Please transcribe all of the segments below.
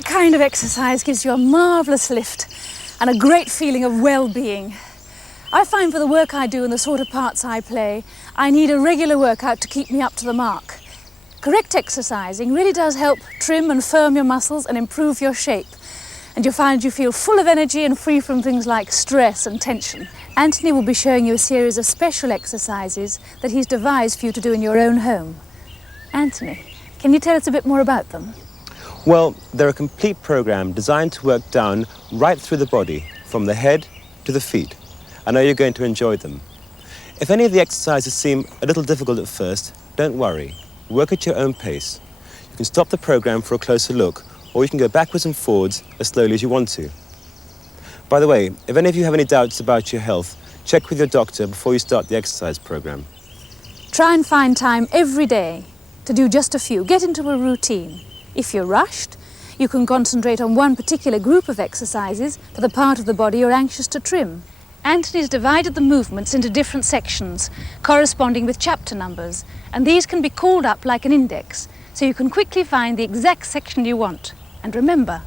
right kind of exercise gives you a marvellous lift and a great feeling of well-being. I find for the work I do and the sort of parts I play, I need a regular workout to keep me up to the mark. Correct exercising really does help trim and firm your muscles and improve your shape. And you'll find you feel full of energy and free from things like stress and tension. Anthony will be showing you a series of special exercises that he's devised for you to do in your own home. Anthony, can you tell us a bit more about them? Well, they're a complete program designed to work down right through the body, from the head to the feet. I know you're going to enjoy them. If any of the exercises seem a little difficult at first, don't worry. Work at your own pace. You can stop the program for a closer look, or you can go backwards and forwards as slowly as you want to. By the way, if any of you have any doubts about your health, check with your doctor before you start the exercise program. Try and find time every day to do just a few. Get into a routine. If you're rushed, you can concentrate on one particular group of exercises for the part of the body you're anxious to trim. Anthony's divided the movements into different sections, corresponding with chapter numbers, and these can be called up like an index, so you can quickly find the exact section you want. And remember,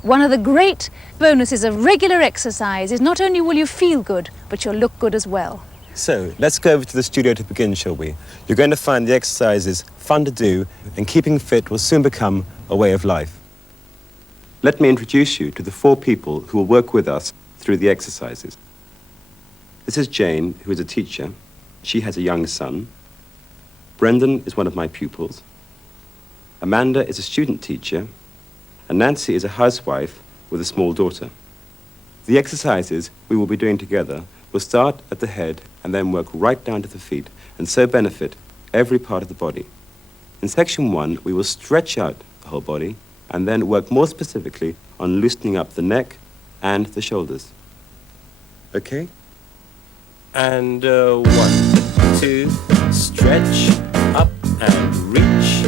one of the great bonuses of regular exercise is not only will you feel good, but you'll look good as well. So, let's go over to the studio to begin, shall we? You're going to find the exercises fun to do, and keeping fit will soon become a way of life. Let me introduce you to the 4 people who will work with us through the exercises. This is Jane, who is a teacher. She has a young son. Brendan is one of my pupils. Amanda is a student teacher. And Nancy is a housewife with a small daughter. The exercises we will be doing together will start at the head and then work right down to the feet, and so benefit every part of the body. In section 1, we will stretch out the whole body and then work more specifically on loosening up the neck and the shoulders. Okay? And 1, 2, stretch, up and reach,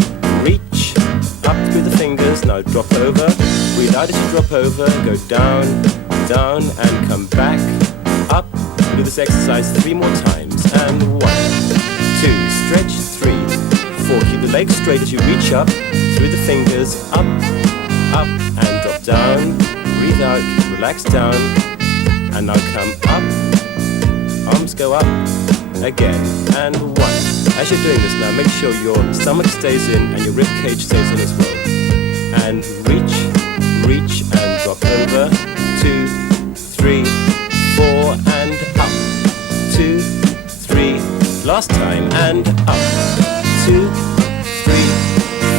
up through the fingers. Now drop over, breathe out as you drop over, go down, down and come back, up. Do this exercise 3 more times. And 1, 2, stretch, 3, 4. Keep the legs straight as you reach up, through the fingers, up, and drop down, breathe out, relax down, and now come up. Arms go up, again, and 1. As you're doing this now, make sure your stomach stays in and your rib cage stays in as well. And reach, and drop over, 2, 3, 4, and up, 2, 3, last time, and up, 2, 3,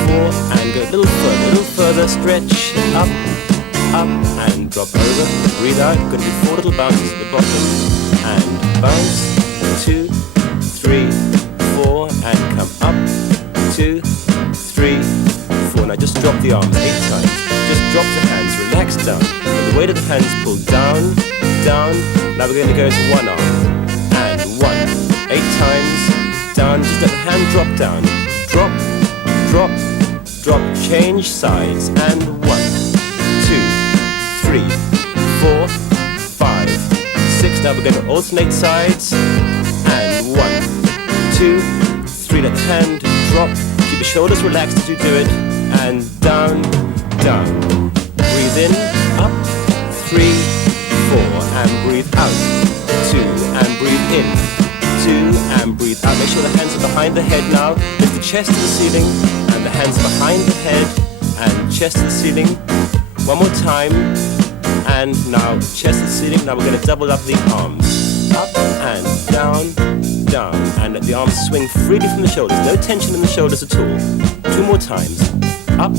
4, and go a little further, stretch, up, and drop over, breathe out, going to do 4 little bounces at the bottom, and bounce, 2, 3, 4, and come up, 2, 3, 4. Now just drop the arms 8 times. Just drop the hands, relax down. Let the weight of the hands pull down, down. Now we're going to go to one arm. And 1, 8 times, down. Just let the hand drop down. Drop, drop, drop. Change sides. And 1, 2, 3, 4, 5, 6. Now we're going to alternate sides. And 1, 2, 3. Let the hand drop. Keep your shoulders relaxed as you do it. And down, down. Breathe in, up, 3, 4, and breathe out, 2, and breathe in, 2, and breathe out. Make sure the hands are behind the head now. Lift the chest to the ceiling, and the hands behind the head, and chest to the ceiling. One more time, and now chest to the ceiling. Now we're going to double up the arms. Up and down, down, and let the arms swing freely from the shoulders. No tension in the shoulders at all. 2 more times. Up,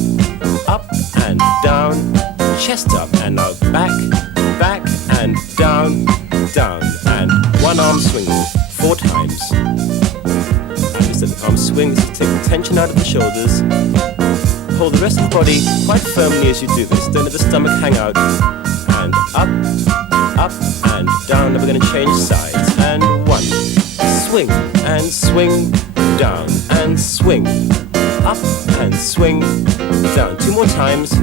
and down, chest up, and now back, and down, down, and one arm swinging 4 times. And just let the arm swing, just take the tension out of the shoulders. Hold the rest of the body quite firmly as you do this. Don't let the stomach hang out. And up, and down. Now we're going to change sides. And 1, swing, and swing, down, and swing. Up and swing, down. 2 more times.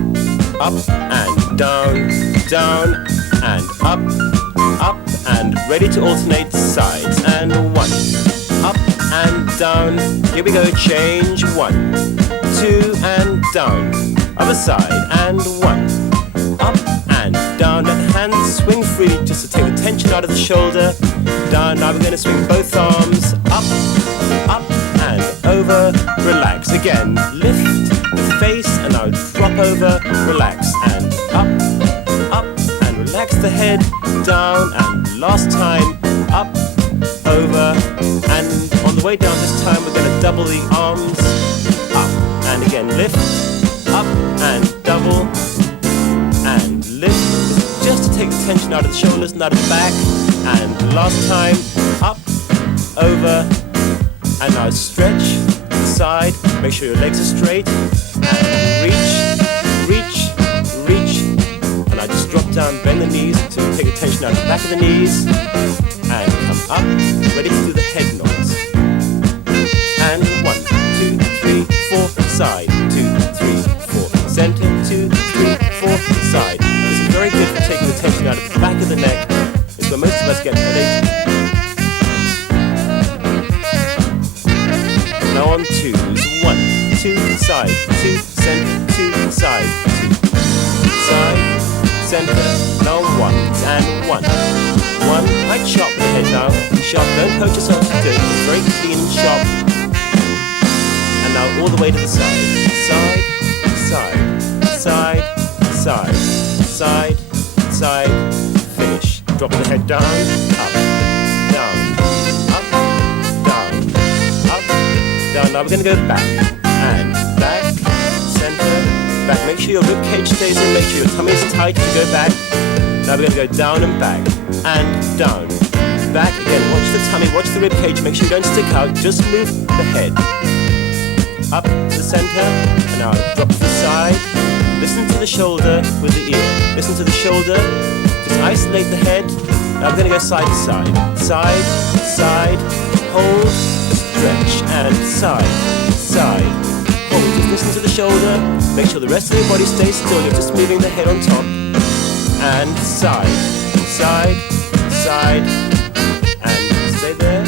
Up and down, down and up and ready to alternate sides. And 1, up and down. Here we go. Change. 1, 2 and down. Other side, and 1. Up and down. Let the hands swing free just to take the tension out of the shoulder. Down. Now we're going to swing both arms up, and over. Relax. Again, lift the face and now drop over. Relax and up, and relax the head. Down and last time, up, over, and on the way down this time we're going to double the arms. Up and again lift, up and double and lift, just to take the tension out of the shoulders and out of the back. And last time, up, over, and now stretch to the side. Make sure your legs are straight and reach, and I just drop down, bend the knees to take the tension out of the back of the knees, and come up, ready to do the head nods. And 1, 2, 3, 4, side, 2, 3, 4, center, 2, 3, 4, side. This is very good for taking the tension out of the back of the neck. It's where most of us get headaches. Now on 2s, 1, 2, side, 2, center, 2, side, 2, side, center. Now 1s and 1. 1, quite sharp with the head now. Sharp, don't poke yourself to do it. It's very clean and sharp. And now all the way to the side. Side, side, side, side, side, side. Finish. Dropping the head down, up, down, up, down, up, down. Now we're going to go back and back, center, back. Make sure your rib cage stays in. Make sure your tummy is tight as you go back. Now we're going to go down and back and down. Back again. Watch the tummy, watch the rib cage. Make sure you don't stick out. Just move the head up to the center, and now drop to the side. Listen to the shoulder with the ear. Listen to the shoulder. Just isolate the head. Now we're going to go side to side. Side, side, hold, stretch, and side, side, hold. Just listen to the shoulder. Make sure the rest of your body stays still. You're just moving the head on top. And side, side, side, and stay there.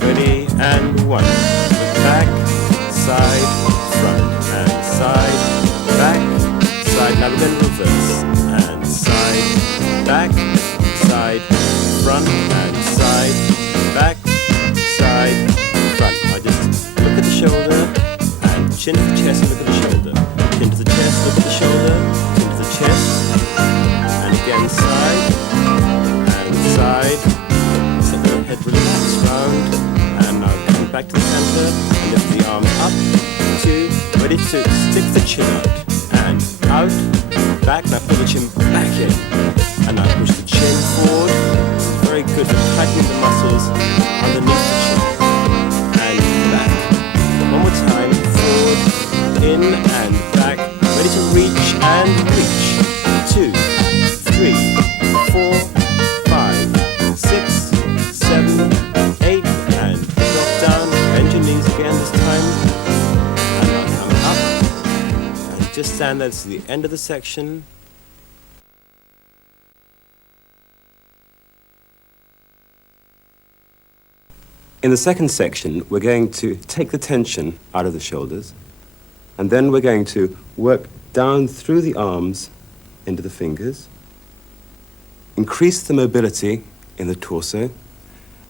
Ready, and 1. Back, side, front, and side, back, side. Now we're going to reverse. And side, back, side, front, and side, back, side, front. Now just look at the shoulder, and chin to the chest, and look at the shoulder. Chin to the chest, look at the shoulder, chin to the chest, and again side, and side. Set the head relax round, and now come back to the center, and lift the arms up, 2, ready to stick the chin out, and out, back. Now pull the chin back in, and now push the chin forward. This is very good for tightening the muscles underneath the chin, and back. One more time, forward, in, and back. Ready to reach and reach. 2, 3, 4, 5, 6, 7, 8, and drop down. Bend your knees again this time, and now come up, and just stand there to the end of the section. In the second section, we're going to take the tension out of the shoulders, and then we're going to work down through the arms into the fingers, increase the mobility in the torso,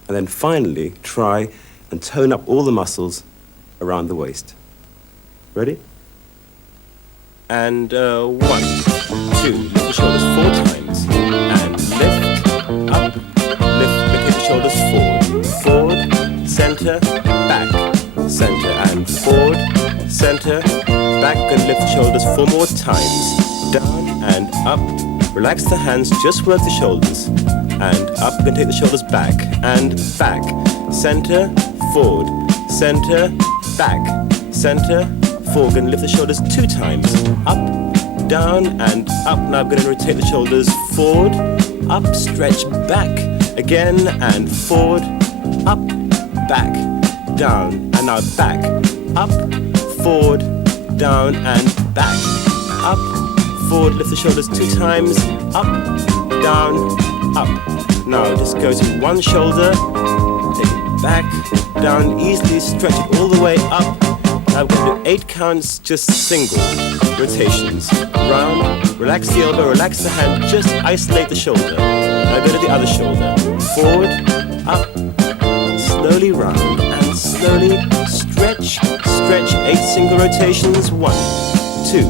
and then finally try and tone up all the muscles around the waist. Ready? And 1, 2, lift the shoulders 4 times, and lift, up, lift, rotate the shoulders forward, forward, center, back, center, and forward, center, back, and lift the shoulders 4 more times, down and up. Relax the hands, just work the shoulders, and up. We're going to take the shoulders back and back, center, forward, center, back, center, forward. We're going to lift the shoulders 2 times, up, down, and up. Now we're going to rotate the shoulders forward, up, stretch, back, again, and forward, up, back, down, and now back, up, forward, down, and back, up, forward. Lift the shoulders 2 times, up, down, up. Now just go to one shoulder, take it back, down, easily stretch it all the way up. Now we're going to do 8 counts, just single rotations. Round, relax the elbow, relax the hand, just isolate the shoulder. Now go to the other shoulder. Forward, up, slowly round, and slowly stretch, stretch. 8 single rotations. 1, 2,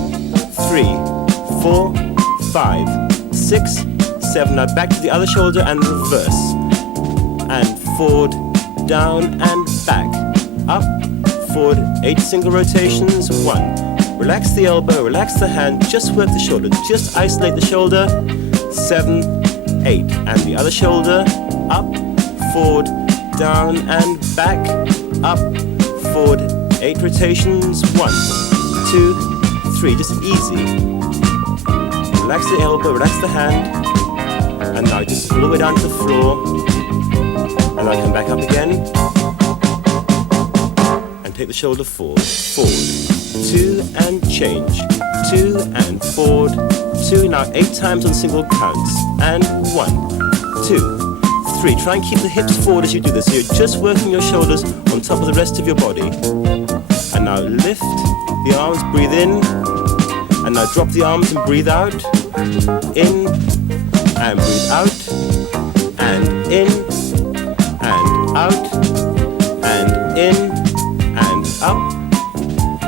3, 4, 5, 6, 7. Now back to the other shoulder and reverse. And forward, down and back. Up, forward, 8 single rotations. 1. Relax the elbow, relax the hand, just work the shoulder, just isolate the shoulder. 7, 8. And the other shoulder. Up, forward, down and back. Up, forward, 8 rotations. 1, 2, 3. Just easy. Relax the elbow, relax the hand. And now just all the way down to the floor. And now come back up again. And take the shoulder forward. Forward. 2 and change. 2 and forward. 2. Now 8 times on single counts. And 1, 2, 3. Try and keep the hips forward as you do this. So you're just working your shoulders on top of the rest of your body. And now lift the arms, breathe in. And now drop the arms and breathe out. In and breathe out. And in and out. And in and up.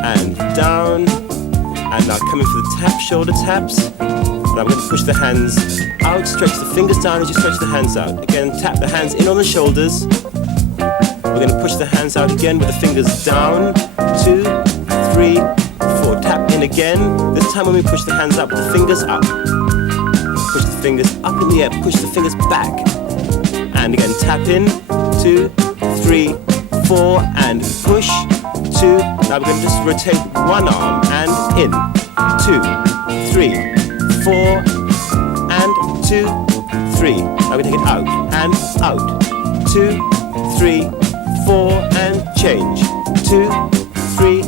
And down. And now coming for the tap, shoulder taps. And I'm going to push the hands out, stretch the fingers down as you stretch the hands out. Again, tap the hands in on the shoulders. We're going to push the hands out again with the fingers down. 2, 3, 4. Tap in again. This time when we push the hands up with the fingers up. Push the fingers up in the air, push the fingers back. And again, tap in. 2, 3, 4, and push. 2. Now we're going to just rotate one arm and in. 2, 3, 4, and 2, 3. Now we take it out and out. 2, 3, 4, and change. 2, 3,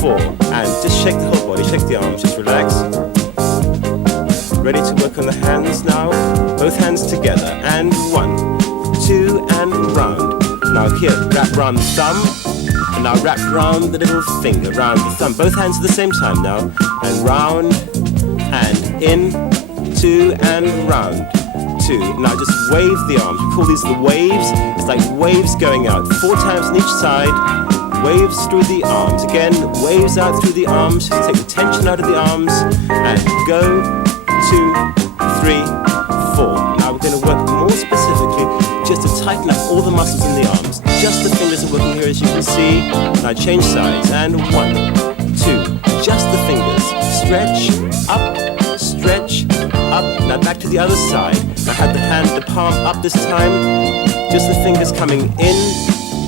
4, and just shake the whole body, shake the arms, just relax. Ready to work on the hands now. Both hands together, and 1, 2, and round. Now here, wrap round the thumb, and now wrap round the little finger, round the thumb. Both hands at the same time now, and round, and in, 2, and round. 2. Now just wave the arms. We call these the waves. It's like waves going out. 4 times on each side. Waves through the arms. Again, waves out through the arms. Just take the tension out of the arms. And go. 2, 3, 4. Now we're going to work more specifically just to tighten up all the muscles in the arms. Just the fingers are working here, as you can see. Now change sides. And 1, 2. Just the fingers. Stretch. Up. Stretch. Up. Now back to the other side. Now have the palm up this time. Just the fingers coming in,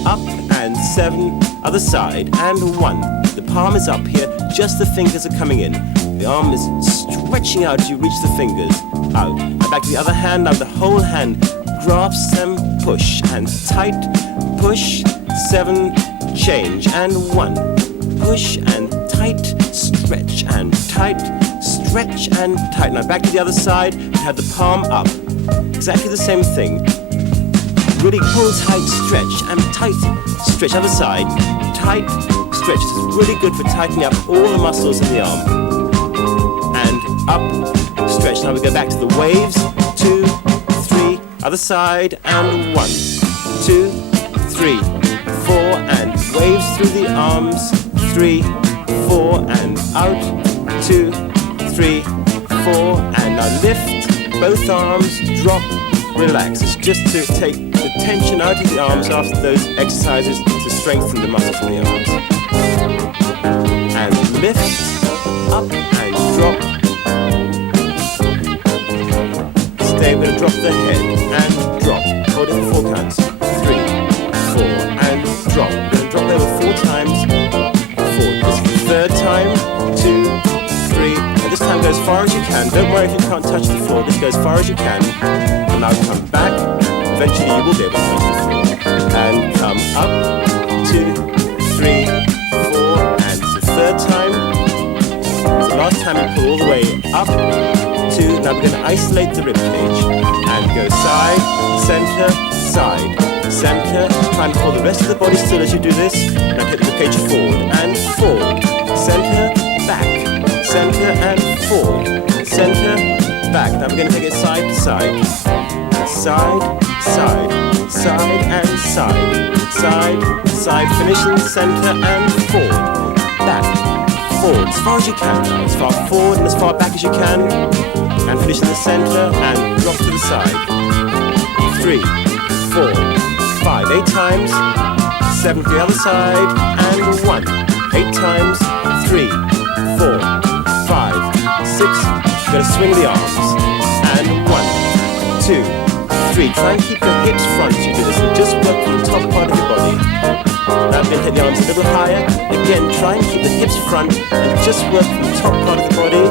up, and 7. Other side, and 1. The palm is up here. Just the fingers are coming in. The arm is stretching out as you reach the fingers out. Now back to the other hand. Now the whole hand grasps and push, and tight, push, 7, change, and 1. Push and tight, stretch and tight, stretch and tight. Now back to the other side. Have the palm up. Exactly the same thing. Really pull tight, stretch, and tight, stretch. Other side, tight, stretch. This is really good for tightening up all the muscles in the arm. And up, stretch. Now we go back to the waves. 2, 3, other side, and 1, 2, 3, 4, and waves through the arms. 3, 4, and out. 2, 3, 4, and now lift. Both arms, drop, relax. It's just to take the tension out of the arms after those exercises to strengthen the muscles in the arms. And lift, up and drop. Stay, we're going to drop the head and drop. Hold it for 4 counts. 3, 4, and drop. We're going to drop there 4 times. 4. This is the 3rd time. 2, 3. This time go as far as you can. Don't worry if you can't touch the floor. Just go as far as you can. And now come back. Eventually you will be able to touch the floor. And come up. 2, 3, 4. And it's the 3rd time. It's the last time you pull all the way up. 2. Now we're going to isolate the rib cage. And go side, center, side, center. Try and pull the rest of the body still as you do this. Now take the ribcage forward and forward. Center, back. Center and forward. Center, back. Now we're going to take it side to side. Side, side, side and side. Side, side. Finish in the center and forward. Back, forward. As far as you can now. As far forward and as far back as you can. And finish in the center and drop to the side. 3, 4, 5. 8 times. 7 for the other side. And 1. 8 times. 3, 4, 5, 6. You're going to swing the arms. And 1, 2, 3. Try and keep your hips front as you do this. And just work from the top part of your body. Now we're going to take the arms a little higher. Again, try and keep the hips front and just work from the top part of the body.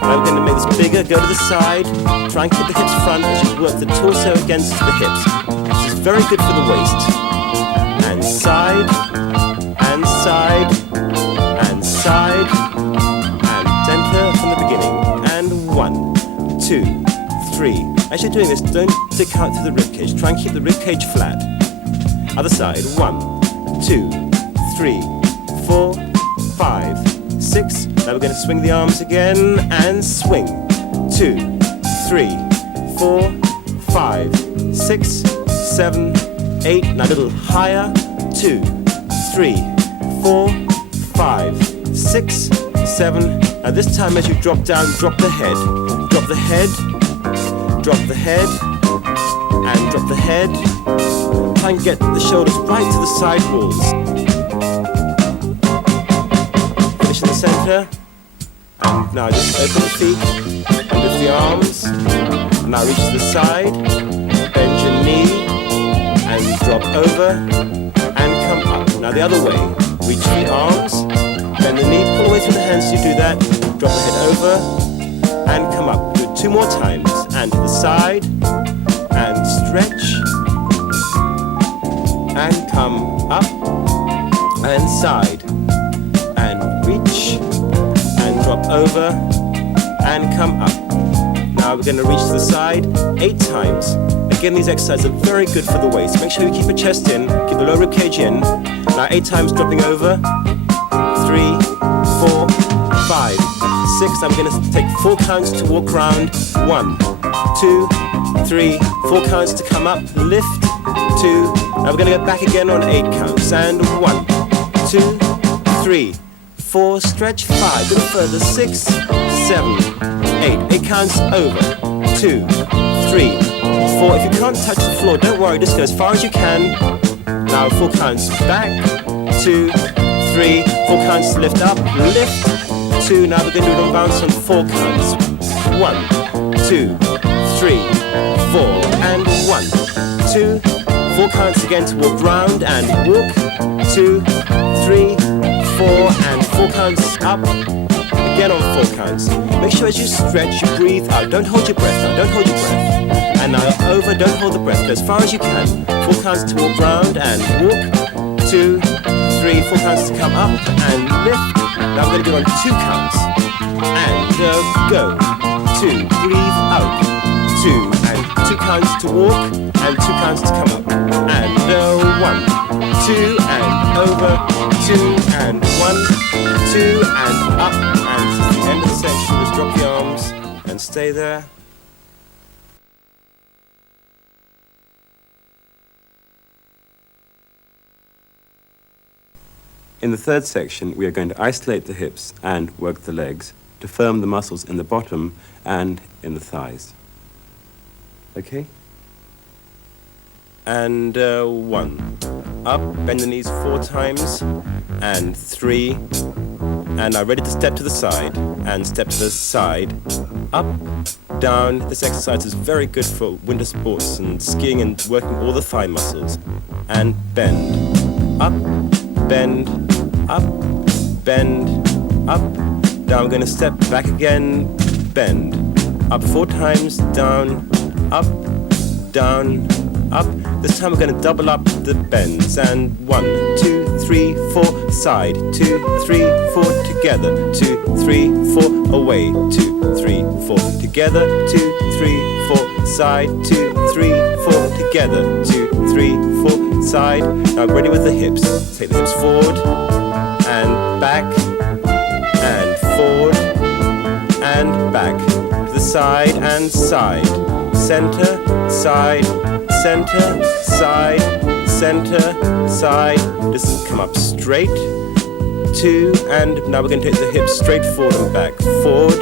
Now we're going to make this bigger. Go to the side. Try and keep the hips front as you work the torso against the hips. This is very good for the waist. And side, and side, and side, and center from the beginning. And 1, 2, 3. As you're doing this, don't stick out through the ribcage. Try and keep the ribcage flat. Other side. 1, 2, 3, 4, 5, 6. Now we're going to swing the arms again and swing. 2, 3, 4, 5, 6, 7, 8. Now a little higher. 2, 3, 4, 5, 6, 7. Now this time as you drop down, drop the head. Drop the head. Drop the head. And drop the head. Try and get the shoulders right to the side walls. Finish in the center. And now just open the feet and lift the arms. And now reach to the side. Bend your knee and drop over and come up. Now the other way. Reach the arms. Bend the knee. Pull away through the hands as you do that. Drop the head over and come up. Do it 2 more times. And to the side. And stretch. And come up and side and reach and drop over and come up. Now we're going to reach to the side 8 times. Again, these exercises are very good for the waist. Make sure you keep your chest in, keep the lower rib cage in. Now 8 times dropping over. 3, 4, 5, 6. I'm going to take 4 counts to walk around. 1, 2, 3, 4 counts to come up, lift. 2. Now we're going to go back again on 8 counts. And 1, 2, 3, 4, stretch. 5, a little further. 6, 7, 8. 8 counts over. 2, 3, 4. If you can't touch the floor, don't worry, just go as far as you can. Now 4 counts back. 2, 3, 4 counts to lift up. Lift. 2. Now we're going to do it on bounce on 4 counts. 1, 2, 3, 4. And 1, 2, 4 counts again to walk round and walk. 2, 3, 4 and 4 counts up. Again on 4 counts. Make sure as you stretch, you breathe out. Don't hold your breath now. Don't hold your breath. And now over. Don't hold the breath. Go as far as you can. 4 counts to walk round and walk. 2, 3, 4 counts to come up and lift. Now we're going to do it on 2 counts. And go. 2. Breathe out. 2 and 2 counts to walk and 2 counts to come up. And 1, 2 and over. 2 and 1, 2 and up. And this is the end of the section. Just drop the arms and stay there. In the third section, we are going to isolate the hips and work the legs to firm the muscles in the bottom and in the thighs. Okay? And 1. Up, bend the knees 4 times, and 3. And now ready to step to the side, and step to the side. Up, down. This exercise is very good for winter sports and skiing and working all the thigh muscles. And bend. Up, bend, up, bend, up. Now we're going to step back again, bend. Up 4 times, down, up, down, up. This time we're going to double up the bends. And 1, 2, 3, 4, side. 2, 3, 4, together. 2, 3, 4, away. 2, 3, 4, together. 2, 3, 4, side, 2, 3, 4, together, 2, 3, 4, side. Now ready with the hips. Take the hips forward and back and forward and back to the side and side. Center, side, center, side, center, side. Just come up straight. 2, and now we're going to take the hips straight forward and back. Forward,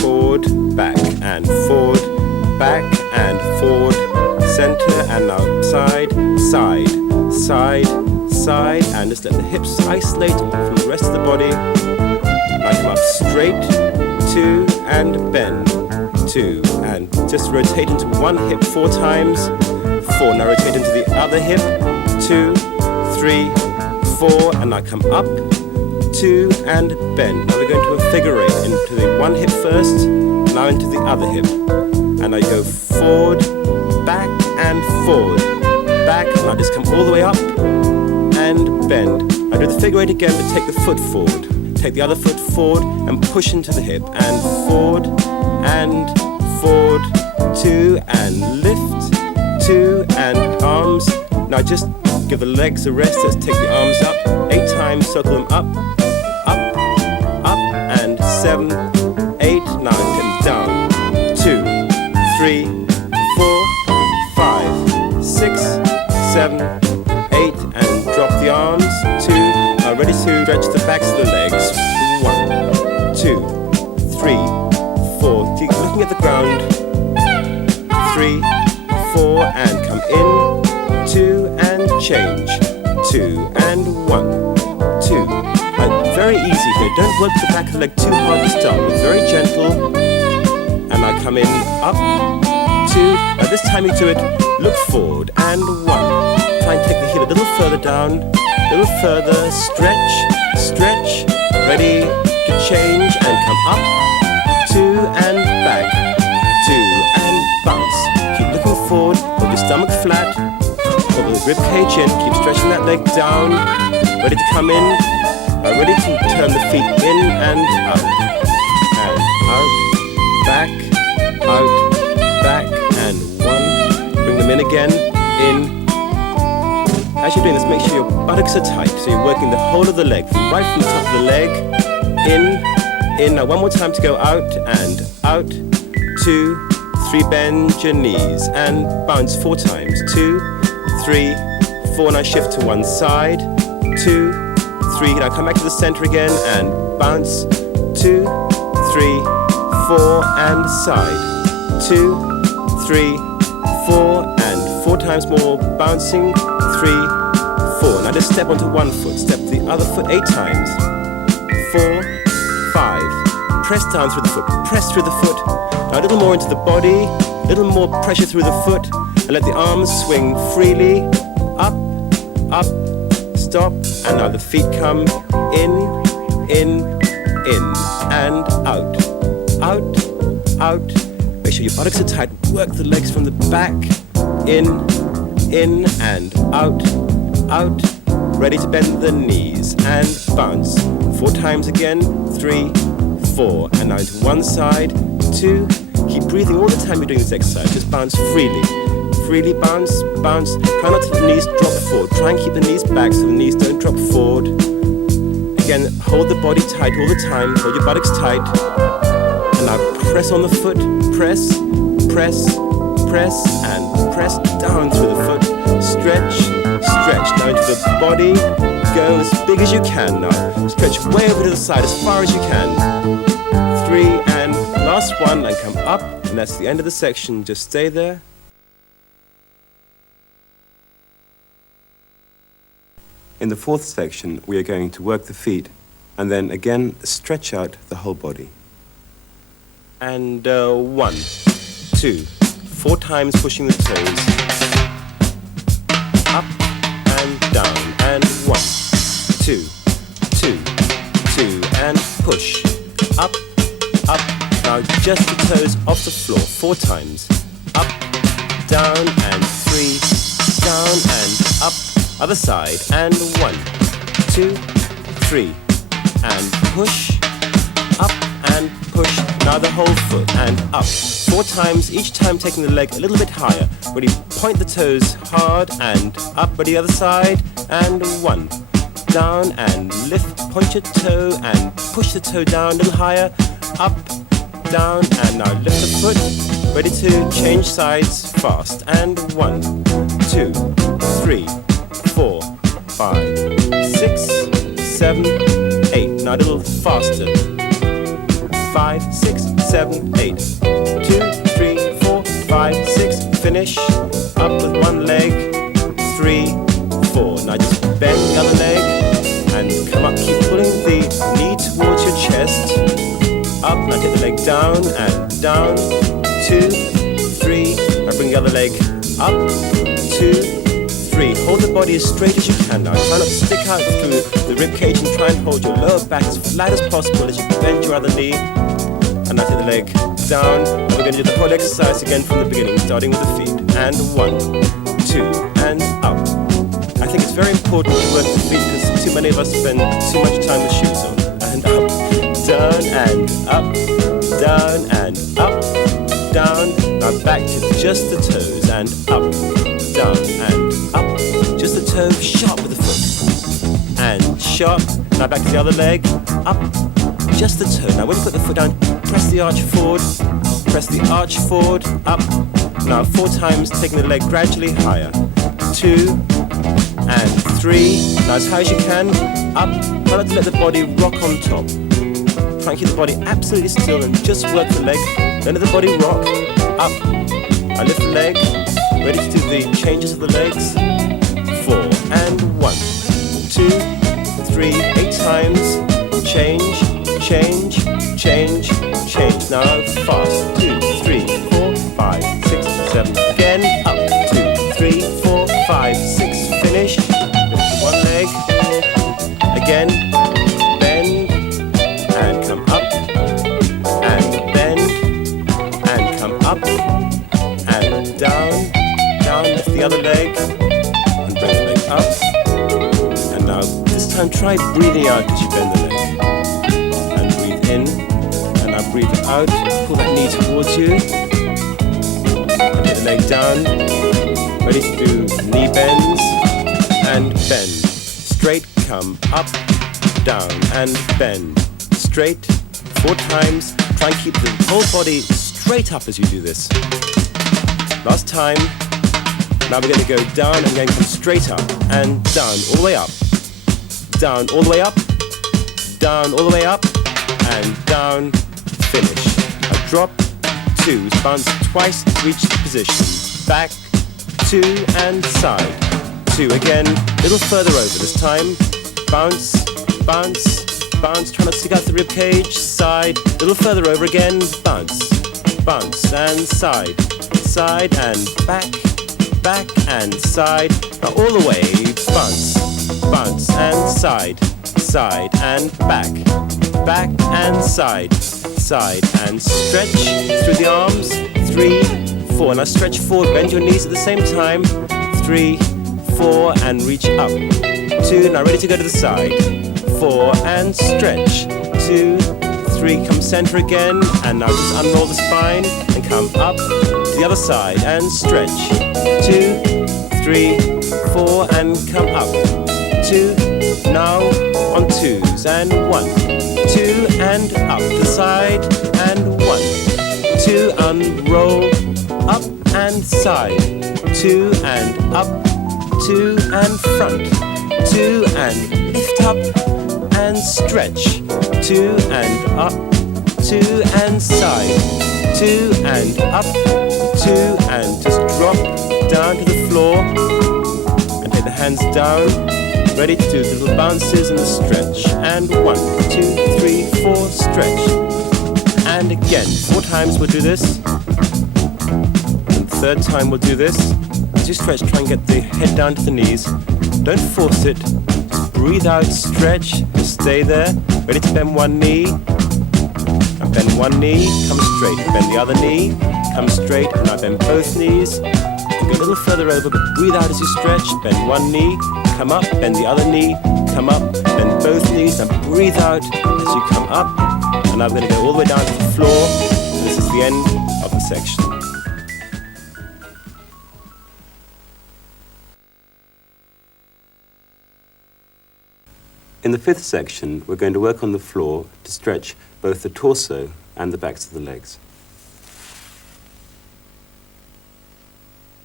forward, back, and forward, back, and forward, center, and now side, side, side, side, and just let the hips isolate from the rest of the body. Now come up straight, 2, and bend, 2, and just rotate into one hip 4 times, 4, now rotate into the other hip, 2, 3, 4, and now come up, 2, and bend. Now we're going to a figure 8, into the one hip first, now into the other hip. And I go forward, back, and forward, back, and I just come all the way up, and bend. I do the figure 8 again, but take the foot forward. Take the other foot forward, and push into the hip, and forward, 2, and lift, 2, and arms. Now just give the legs a rest. Let's take the arms up 8 times, circle them up, and 7, 8. Now get them down. 2, 3, 4, 5, 6, 7, 8, and drop the arms. 2. Now ready to stretch the backs of the legs. 1, 2, 3, 4. Keep looking at the ground. 3, 4, and come in. 2, and change. 2, and 1, 2. Very easy here. Don't work the back of the leg too hard to start with. Very gentle. And I come in, up, 2. Now this time you do it, look forward, and 1. Try and take the heel a little further down, a little further, stretch, stretch, ready to change, and come up, 2, and back, 2, and bounce. Keep looking forward, hold your stomach flat, hold the rib cage in, keep stretching that leg down, ready to come in, ready to turn the feet in and out, back, and 1. Bring them in again, in. As you're doing this, make sure your buttocks are tight, so you're working the whole of the leg, right from the top of the leg, in. Now one more time to go out, and out, 2, 3, bend your knees, and bounce 4 times, 2, 3, 4, now shift to one side, 2, 3, now come back to the center again, and bounce, 2, 3, 4, and side, 2, 3, 4, and 4 times more, bouncing, 3, 4. Now just step onto one foot, step the other foot 8 times, 4, 5. Press down through the foot, press through the foot. Now a little more into the body, a little more pressure through the foot, and let the arms swing freely, up, stop, and now the feet come in, and out. Make sure your buttocks are tight, work the legs from the back, in, and out, ready to bend the knees, and bounce. 4 times again, 3, 4, and now to one side, 2, keep breathing all the time you're doing this exercise, just bounce freely, bounce, try not to let the knees drop forward, try and keep the knees back so the knees don't drop forward. Again, hold the body tight all the time, hold your buttocks tight, and now press on the foot, press, and press down through the foot, stretch, now into the body, go as big as you can now, stretch way over to the side as far as you can, 3, and last one, and come up, and that's the end of the section, just stay there. In the 4th section, we are going to work the feet, and then again, stretch out the whole body. And 1, 2, 4 times pushing the toes, up and down, and 1, 2, 2, 2, and push, up, now just the toes off the floor, 4 times, up, down, and 3, down, and up, other side, and 1, 2, 3, and push, up and push. Now the whole foot and up. 4 times, each time taking the leg a little bit higher. Ready, point the toes hard and up. Ready, other side, and 1. Down and lift, point your toe and push the toe down a little higher. Up, down, and now lift the foot. Ready to change sides fast. And 1, 2, 3, 4, 5, 6, 7, 8. Now a little faster. 5, 6, 7, 8. 2, 3, 4, 5, 6. Finish. Up with one leg. 3, 4. Now just bend the other leg and come up. Keep pulling the knee towards your chest. Up. Now take the leg down and down. 2, 3. Now bring the other leg up. 2, 3. Hold the body as straight as you can now. Try not to stick out through the rib cage and try and hold your lower back as flat as possible as you bend your other knee. And now take the leg down. And we're going to do the whole exercise again from the beginning, starting with the feet. And 1, 2, and up. I think it's very important to work the feet because too many of us spend too much time with shoes on. And up, down and up, down and up, down. Now back to just the toes and up, down and up. Just the toe, sharp with the foot. And sharp. Now back to the other leg, up, just the toe. Now when you put the foot down, press the arch forward, press the arch forward, up. Now 4 times, taking the leg gradually higher. 2 and 3. Now as high as you can, up. Try not to let the body rock on top. Try and keep the body absolutely still and just work the leg. Don't let the body rock. Up. I lift the leg. Ready to do the changes of the legs. 4 and 1, 2, 3. 8 times. Change, change, change, change. Now fast. 2, 3, 4, 5, 6, 7. Again. Up. 2, 3, 4, 5, 6. Finish. Lift one leg. Again. Bend and come up. And bend and come up. And down. Down. Lift the other leg. And bring the leg up. And now this time try breathing out as you bend the leg. And breathe in. And now breathe out. Pull that knee towards you. And get the leg down. Ready to do knee bends. And bend. Straight, come up, down, and bend. Straight, 4 times. Try and keep the whole body straight up as you do this. Last time. Now we're going to go down and then come straight up. And down, all the way up. Down, all the way up. Down, all the way up. And down, finish. Now drop, 2. Bounce twice to reach the position. Back, 2, and side. 2 again, a little further over this time. Bounce, bounce, bounce. Try not to stick out the rib cage. Side, a little further over again. Bounce, bounce, and side. Side and back, back and side. Now all the way. Bounce, bounce, and side. Side and back, back and side. Side and stretch through the arms. 3, 4. Now stretch forward, bend your knees at the same time. 3, 4 and reach up. 2, now ready to go to the side. 4 and stretch. 2, 3, come center again. And now just unroll the spine and come up to the other side and stretch. 2, 3, 4 and come up. 2, now on 2s and 1, 2 and up the side and 1, 2 unroll, up and side, 2 and up, 2 and front, 2 and lift up and stretch, 2 and up, 2 and side, 2 and up, 2 and just drop down to the floor and take the hands down, ready to do the little bounces and the stretch, and 1, 2, 3, 4, stretch, and again, 4 times we'll do this, and 3rd time we'll do this. As you stretch, try and get the head down to the knees. Don't force it. Just breathe out, stretch, just stay there. Ready to bend one knee. And bend one knee, come straight. Bend the other knee, come straight. And now bend both knees. And go a little further over, but breathe out as you stretch. Bend one knee, come up. Bend the other knee, come up. Bend both knees and breathe out as you come up. And now we're going to go all the way down to the floor. And this is the end of the section. In the fifth section, we're going to work on the floor to stretch both the torso and the backs of the legs.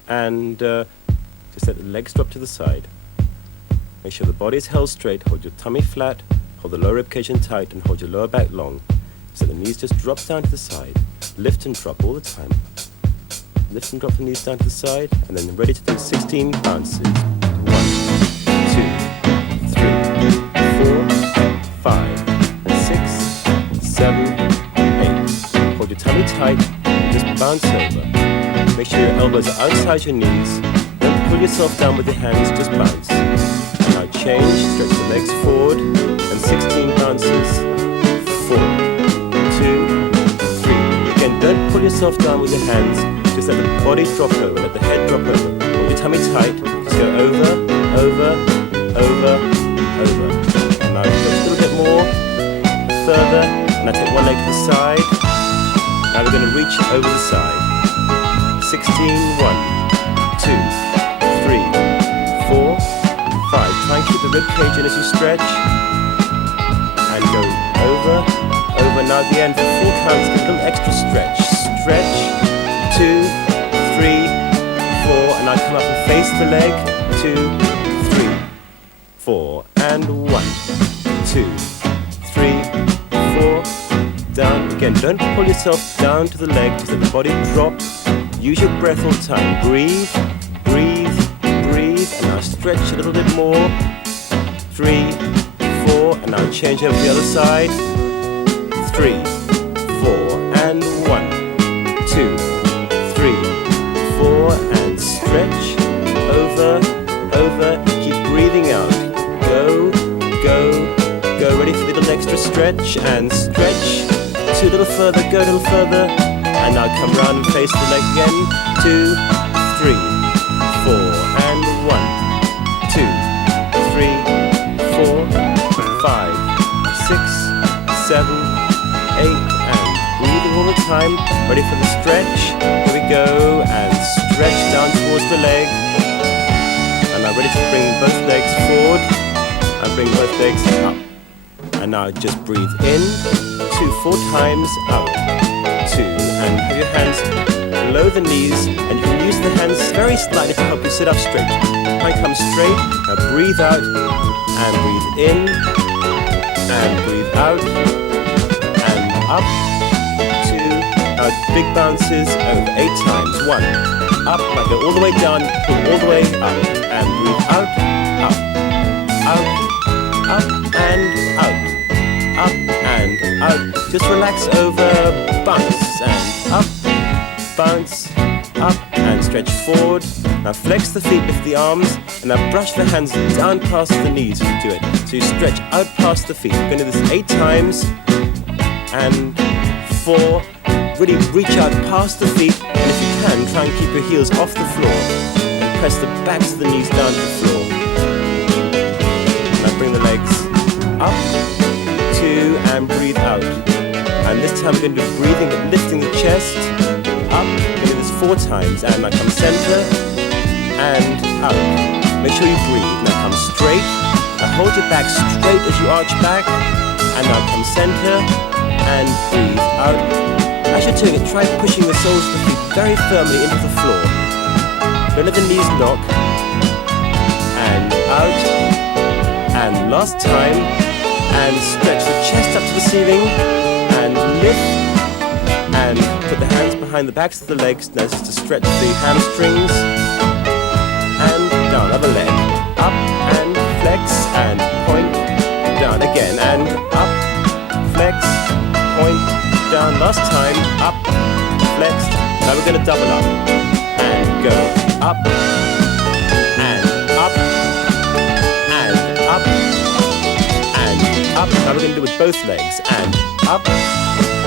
And just let the legs drop to the side. Make sure the body is held straight, hold your tummy flat, hold the lower ribcage in tight, and hold your lower back long. So the knees just drop down to the side. Lift and drop all the time. Lift and drop the knees down to the side, and then ready to do 16 bounces. 1, 2, 3, 4, 5, 6, 7, 8. Hold your tummy tight, and just bounce over. Make sure your elbows are outside your knees. Don't pull yourself down with your hands, just bounce. And now change, stretch the legs forward, and 16 bounces. 4, 2, 3. Again, don't pull yourself down with your hands, just let the body drop over, let the head drop over. Hold your tummy tight, just go over, over, over, over. And now stretch a little bit more, further, and now take one leg to the side. Now we're going to reach over the side. 16, 1, 2, 3, 4, 5. Try and keep the rib cage in as you stretch. And go over, over. Now at the end, for 4 counts, give a little extra stretch. Stretch, 2, 3, 4. And now come up and face the leg. 2, 3, 4. And 1, 2, 3, 4. Down. Again, don't pull yourself down to the leg, just let the body drop. Use your breath all the time. Breathe, breathe, breathe. And now stretch a little bit more. 3, 4. And now change over to the other side. 3, 4. And 1, 2, 3, 4. And stretch. Over, over. Keep breathing out. Go, go, go. Ready for a little extra stretch. And stretch. 2, a little further. Go a little further. And now come round and face the leg again. 2, 3, 4, and 1, 2, 3, 4, 5, 6, 7, 8, and breathing all the time. Ready for the stretch. Here we go, and stretch down towards the leg. And now ready to bring both legs forward, and bring both legs up. And now just breathe in, 2, 4 times, up. 2, and have your hands below the knees, and you can use the hands very slightly to help you sit up straight. Try and come straight. Now breathe out, and breathe in, and breathe out, and up. 2, now big bounces over 8 times. 1, up, now go all the way down, pull all the way up, and breathe out, up, out, up, and out. Up and out. Just relax over, bounce and up, bounce, up and stretch forward. Now flex the feet, lift the arms, and now brush the hands down past the knees as you do it. So you stretch out past the feet. We're going to do this 8 times, and 4. Really reach out past the feet, and if you can, try and keep your heels off the floor, and press the backs of the knees down to the floor. Now bring the legs up, 2, and breathe out. And this time we're going to do breathing but lifting the chest up. We're going to do this 4 times. And now come center and out. Make sure you breathe. Now come straight. Now hold your back straight as you arch back. And now come center and breathe out. As you're doing it, try pushing the soles of the feet very firmly into the floor. Don't let the knees knock. And out. And last time. And stretch the chest up to the ceiling, and lift, and put the hands behind the backs of the legs. Now this is to stretch the hamstrings, and down, other leg, up, and flex, and point, down again, and up, flex, point, down, last time, up, flex. Now we're going to double up, and go, up, and up, and up, up. Now we're going to do it with both legs. And up,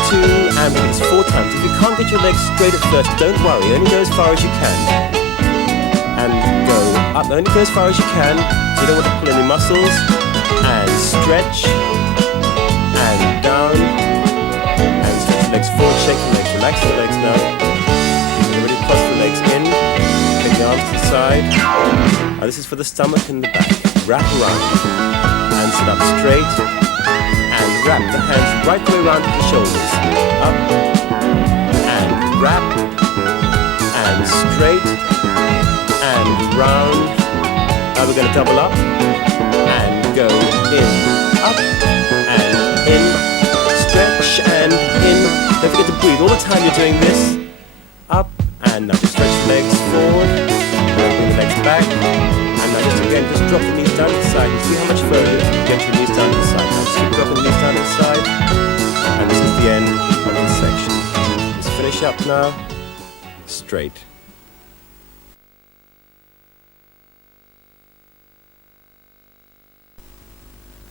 2, and release 4 times. If you can't get your legs straight at first, don't worry. Only go as far as you can. And go up. Only go as far as you can. So you don't want to pull any muscles. And stretch. And down. shake the legs, relax the legs now. Get ready to cross the legs in, take the arms to the side. Now this is for the stomach and the back. Wrap around and sit up straight and wrap the hands right the way around to the shoulders. Up and wrap and straight and round. Now we're going to double up and go in, up and in, stretch and in. Don't forget to breathe all the time you're doing this. Up and now just stretch the legs forward, bring the legs back, and now just again just drop the knees down to the side. You see how much further you can get your knees down to the side. Now just keep dropping the knees down to the side, and this is the end of this section. Let's finish up now, straight.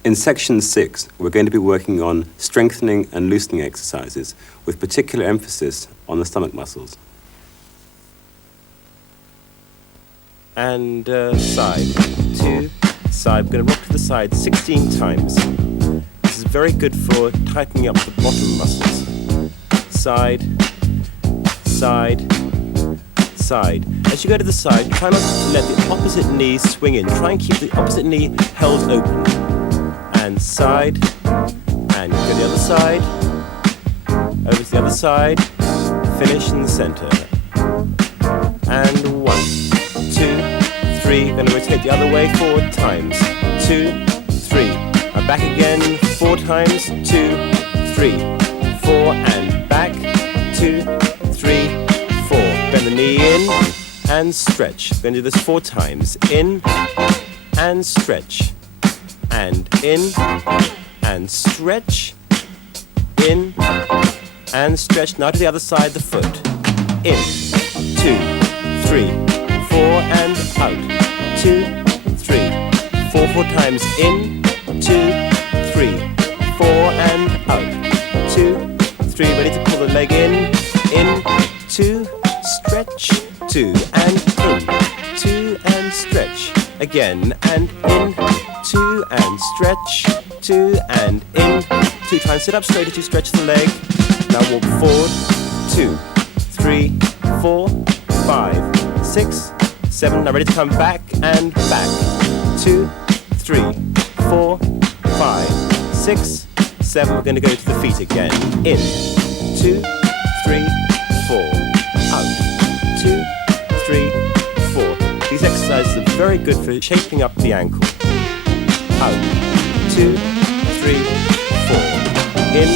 In section 6, we're going to be working on strengthening and loosening exercises with particular emphasis on the stomach muscles. And side, 2, side. We're going to rock to the side 16 times. This is very good for tightening up the bottom muscles. Side, side, side. As you go to the side, try not to let the opposite knee swing in. Try and keep the opposite knee held open. And side, and go to the other side, over to the other side, finish in the center. And 1, 2, 3, then rotate the other way 4 times. 2, 3, and back again 4 times. 2, 3, 4, and back. 2, 3, 4. Bend the knee in and stretch. Then do this 4 times. In and stretch. And in, and stretch, in, and stretch. Now to the other side, the foot. In, 2, 3, 4, and out. 2, 3, 4, 4 times. In, 2, 3, 4, and out. 2, 3, ready to pull the leg in, 2, stretch, 2, and in, 2, and stretch. Again, and in, 2, and stretch, 2, and in, 2. Try and sit up straight as you stretch the leg. Now walk forward, 2, 3, 4, 5, 6, 7. Now ready to come back and back. 2, 3, 4, 5, 6, 7. We're going to go to the feet again. In, 2, 3, 4, out, 2, 3, 4. These exercises are very good for shaping up the ankle. Out, 2, 3, 4. In,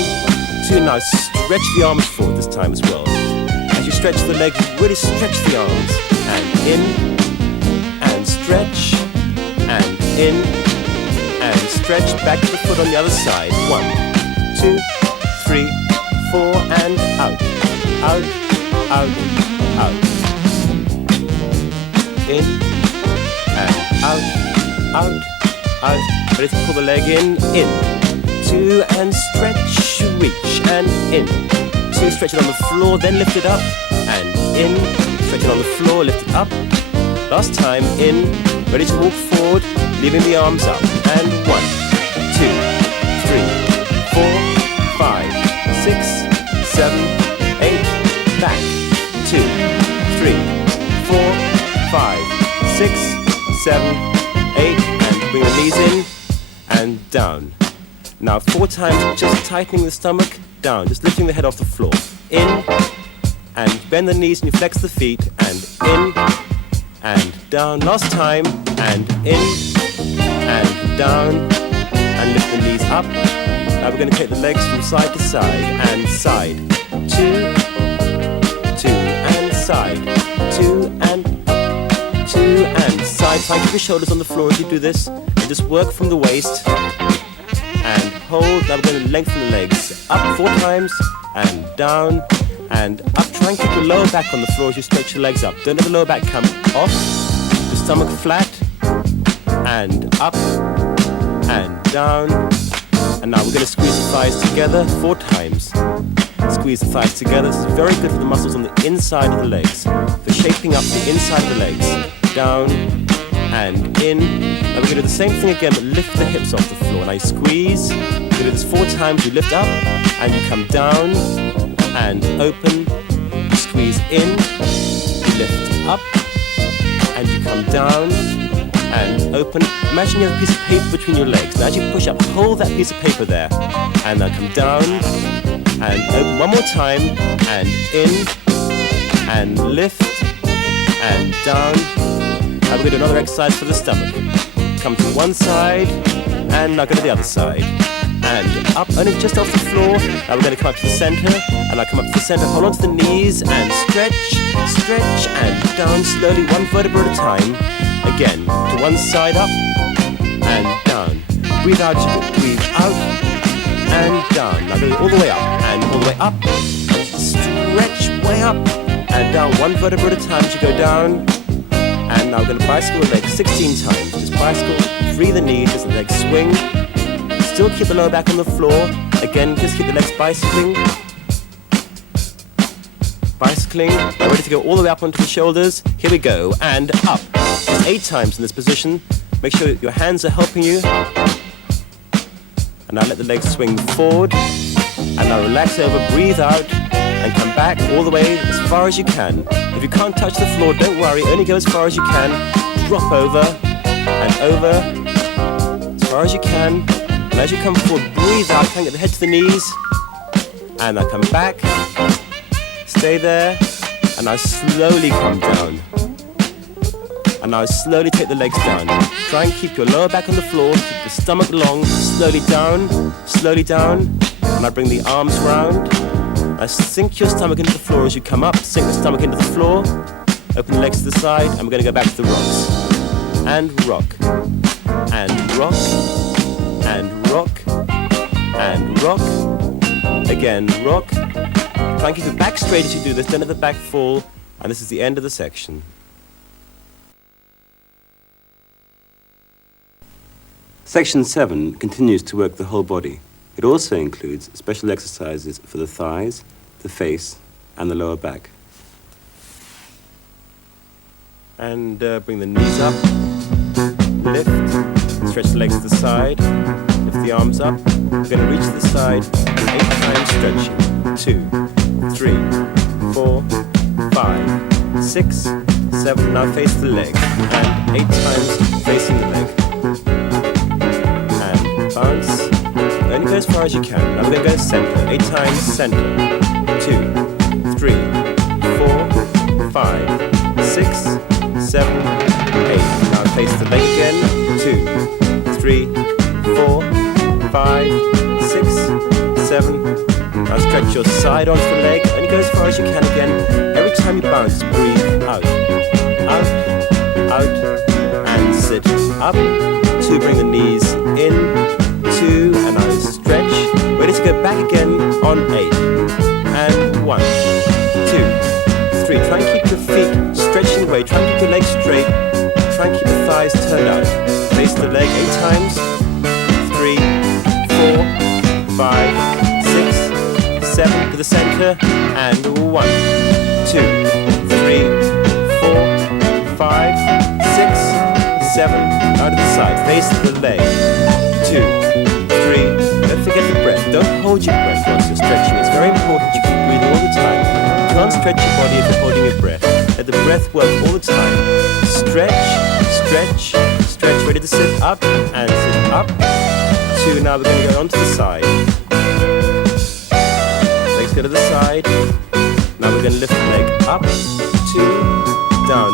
2. Now stretch the arms forward this time as well. As you stretch the legs, really stretch the arms. And in, and stretch, and in, and stretch. Back to the foot on the other side. 1, 2, 3, 4, and out, out, out, out. In, and out, out, out. Ready to pull the leg in, 2, and stretch, reach, and in. 2, stretch it on the floor, then lift it up, and in. Stretch it on the floor, lift it up. Last time, in. Ready to walk forward, leaving the arms up. And 1, 2, 3, 4, 5, 6, 7, 8. Back. 2, 3, 4, 5, 6, 7, 8. And bring the knees in and down. Now 4 times, just tightening the stomach, down, just lifting the head off the floor. In, and bend the knees and you flex the feet, and in, and down. Last time, and in, and down, and lift the knees up. Now we're going to take the legs from side to side, and side, 2, 2, and side, 2, and up, 2, and side. Try and keep your shoulders on the floor as you do this, and just work from the waist. And hold. Now we're going to lengthen the legs. Up 4 times, and down, and up. Try and keep your lower back on the floor as you stretch your legs up. Don't let the lower back come off. The stomach flat, and up, and down. And now we're going to squeeze the thighs together 4 times. Squeeze the thighs together. This is very good for the muscles on the inside of the legs, for shaping up the inside of the legs. Down, and in. Now we're going to do the same thing again, but lift the hips off the floor. Now you squeeze. We're going to do this 4 times. You lift up, and you come down, and open, squeeze in, lift up, and you come down and open. Imagine you have a piece of paper between your legs. Now as you push up, hold that piece of paper there, and now come down and open one more time, and in, and lift, and down. Now we're going to do another exercise for the stomach. Come to one side, and now go to the other side. And up, only just off the floor. Now we're going to come up to the center, and I'll come up to the center, hold on to the knees, and stretch, stretch, and down slowly, one vertebra at a time. Again, to one side, up, and down. Breathe out, and down. Now go all the way up, and all the way up, stretch way up, and down, one vertebra at a time as you go down. And now we're going to bicycle the legs 16 times. Just bicycle, free the knees, just the legs swing. Still keep the lower back on the floor. Again, just keep the legs bicycling. Bicycling. Now ready to go all the way up onto the shoulders. Here we go. And up. Just 8 times in this position. Make sure that your hands are helping you. And now let the legs swing forward. And now relax over, breathe out, and come back all the way as far as you can. If you can't touch the floor, don't worry. Only go as far as you can. Drop over and over as far as you can. And as you come forward, breathe out, try and get the head to the knees. And now come back. Stay there. And now slowly come down. And now slowly take the legs down. Try and keep your lower back on the floor. Keep the stomach long. Slowly down. Slowly down. And now bring the arms round. Now sink your stomach into the floor as you come up. Sink the stomach into the floor. Open the legs to the side. And we're going to go back to the rocks. And rock. And rock. And rock, and rock, again rock. Try and keep the back straight as you do this, don't let the back fall, and this is the end of the section. Section 7 continues to work the whole body. It also includes special exercises for the thighs, the face, and the lower back. And bring the knees up, lift, stretch the legs to the side, lift the arms up. We're going to reach to the side, 8 times stretching. 2, 3, 4, 5, 6, 7. Now face the leg, and 8 times facing the leg. And bounce. Only go as far as you can. Now we're going to go center, 8 times center. 2, 3, 4, 5, 6, 7, 8. Now face the leg again. 2, 3, 4, 5, 6, 7. Now stretch your side onto the leg. Only go as far as you can again. Every time you bounce, breathe out, out, out, and sit up. 2, bring the knees in. 2, and now stretch. Ready to go back again on 8. And 1, 2, 3. Try and keep your feet stretching away. Try and keep your legs straight. Try and keep the thighs turned out. Face the leg 8 times. 3, 4, 5, 6, 7 to the center. And 1, 2, 3, 4, 5, 6, 7. Now to the side. Face the leg. 2, 3. Don't forget the breath. Don't hold your breath whilst you're stretching. It's very important you keep breathing all the time. You can't stretch your body if you're holding your breath. Let the breath work all the time. Stretch, stretch, stretch. Ready to sit up and sit up. 2. Now we're going to go onto the side. Legs go to the side. Now we're going to lift the leg up, 2, down.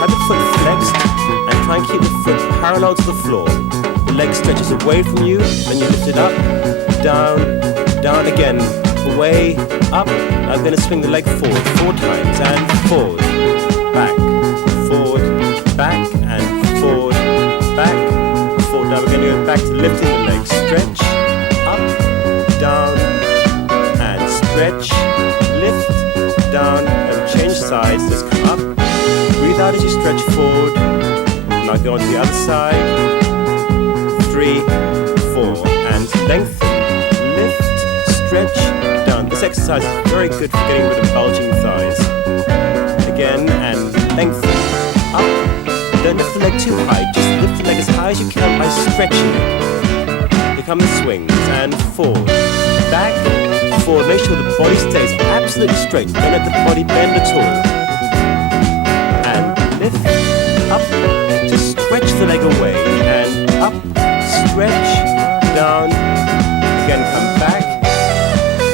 Have the foot flexed and try and keep the foot parallel to the floor. The leg stretches away from you, then you lift it up, down, down again, away, up. Now we're going to swing the leg forward 4 times, and forward, back, and forward, back, forward. Now we're going to go back to lifting the leg. Stretch, up, down, and stretch, lift, down, and change sides. Just come up, breathe out as you stretch forward. Now go on to the other side. 3, 4, and lengthen, lift, stretch, down. This exercise is very good for getting rid of bulging thighs. Again, and lengthen, up. Don't lift the leg too high, just lift the leg as high as you can by stretching it. Here come the swings, and forward, back, forward. forward. Make sure the body stays absolutely straight. Don't let the body bend at all. And lift up to stretch the leg away. And up, stretch, down. Again, come back.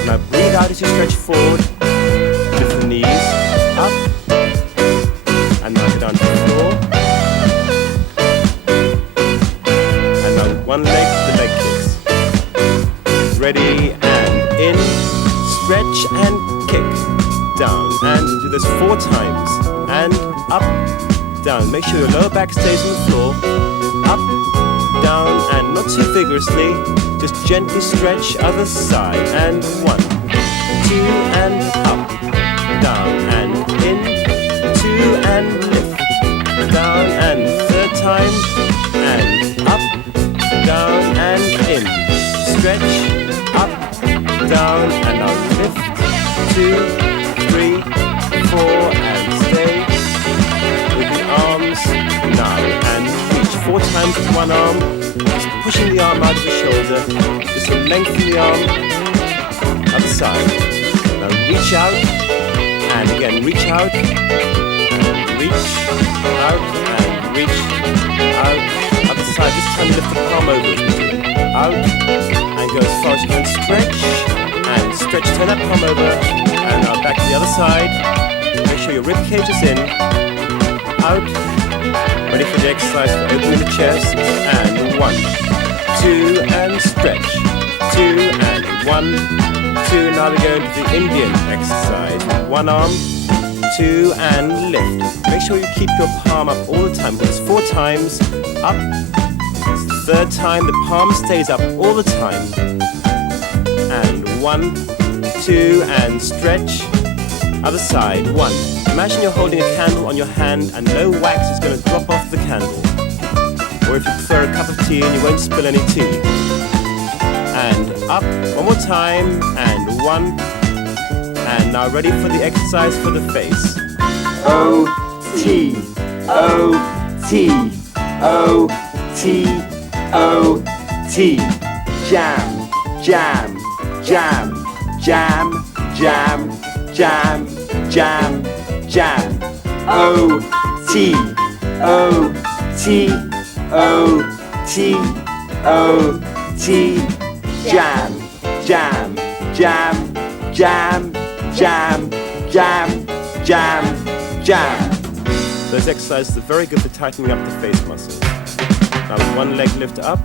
Now breathe out as you stretch forward. Lift the knees up. And now go down to the floor. And now one leg, the leg kicks. Ready, and in, stretch and kick. Down, and do this 4 times. And up, down. Make sure your lower back stays on the floor. Up, down, and not too vigorously. Just gently stretch other side. And 1, 2, and up, down, and in, 2, and lift, down, and 3rd time, and up, down, and in, stretch, up, down, and now lift, 2, 3, 4, and stay with the arms now, and reach 4 times with one arm, just pushing the arm out of the shoulder, just to lengthen the arm, other side. Now reach out, and again reach out, and reach out, and reach out, other side. This time lift the palm over, out, and go as far as you can. Stretch, and stretch, turn that palm over, and now back to the other side. Make sure your rib cage is in, out, ready for the exercise for opening the chest, and 1, 2, and stretch, 2, and 1, 2, now we go into the Indian exercise. One arm, 2, and lift. Make sure you keep your palm up all the time. It's 4 times, up. It's the 3rd time, the palm stays up all the time. And 1, 2, and stretch. Other side, 1. Imagine you're holding a candle on your hand and no wax is going to drop off the candle. Or if you prefer a cup of tea and you won't spill any tea. And up, one more time, and 1, and now ready for the exercise for the face. O-T, O-T, O-T, O-T, jam, jam, jam, jam, jam, jam, jam, jam, O-T, O-T, O-T, O-T, jam, jam, jam, jam, jam, jam, jam, jam. Those exercises are very good for tightening up the face muscles. Now with one leg lift up,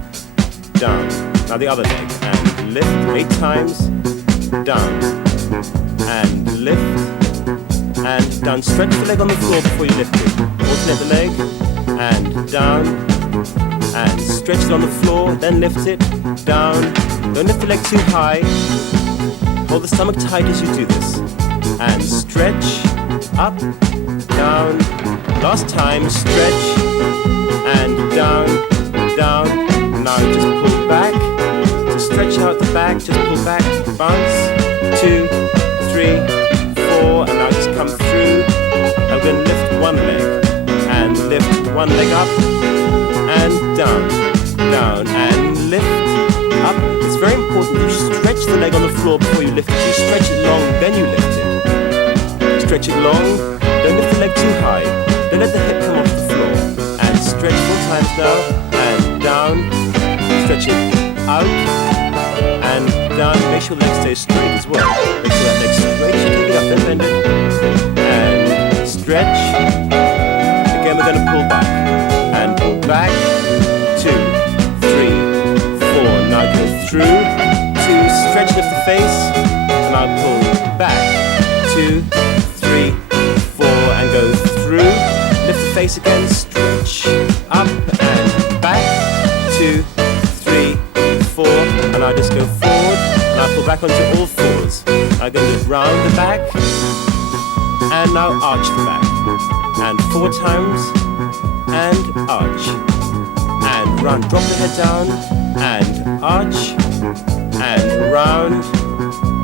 down. Now the other leg, and lift 8 times, down, and lift, and down. Stretch the leg on the floor before you lift it. Alternate the leg, and down, and stretch it on the floor, then lift it, down. Don't lift the leg too high. Hold the stomach tight as you do this. And stretch, up, down. Last time, stretch, and down, down. Now just pull back. Just stretch out the back, just pull back, bounce. 2, 3, 4, and now just come through. I'm going to lift one leg, and lift one leg up, and down, down, and lift, up. It's very important that you stretch the leg on the floor before you lift it. You stretch it long, then you lift it. Stretch it long, don't lift the leg too high. Don't let the hip come off the floor. And stretch 4 times now, and down. Stretch it out, and down. Make sure the leg stays straight as well. Make sure that leg's straight, you take it up, then bend it. And stretch. Again, we're going to pull back. And pull back. 2, 3, 4. Now go through. 2, stretch, lift the face. And now pull back. 2, 3, 4. And go through. Lift the face again. Stretch. Up and back. 2, 3, 4. And I just go forward. And I pull back onto all fours. I'm going to round the back. And now arch the back. And 4 times. And arch. And round. Drop the head down. And arch. And round.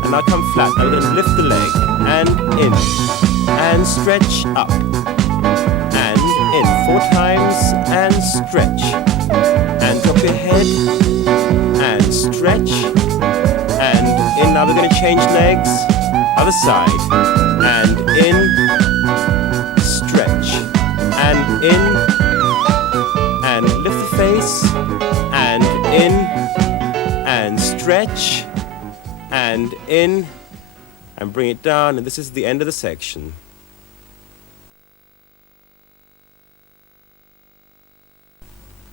And now come flat. Now we're going to lift the leg. And in. And stretch up. And in. 4 times. And stretch. And drop your head. And stretch. And in. Now we're going to and change legs. Other side. And in. Stretch. And in. And lift the face. And in. And stretch. And in. And bring it down. And this is the end of the section.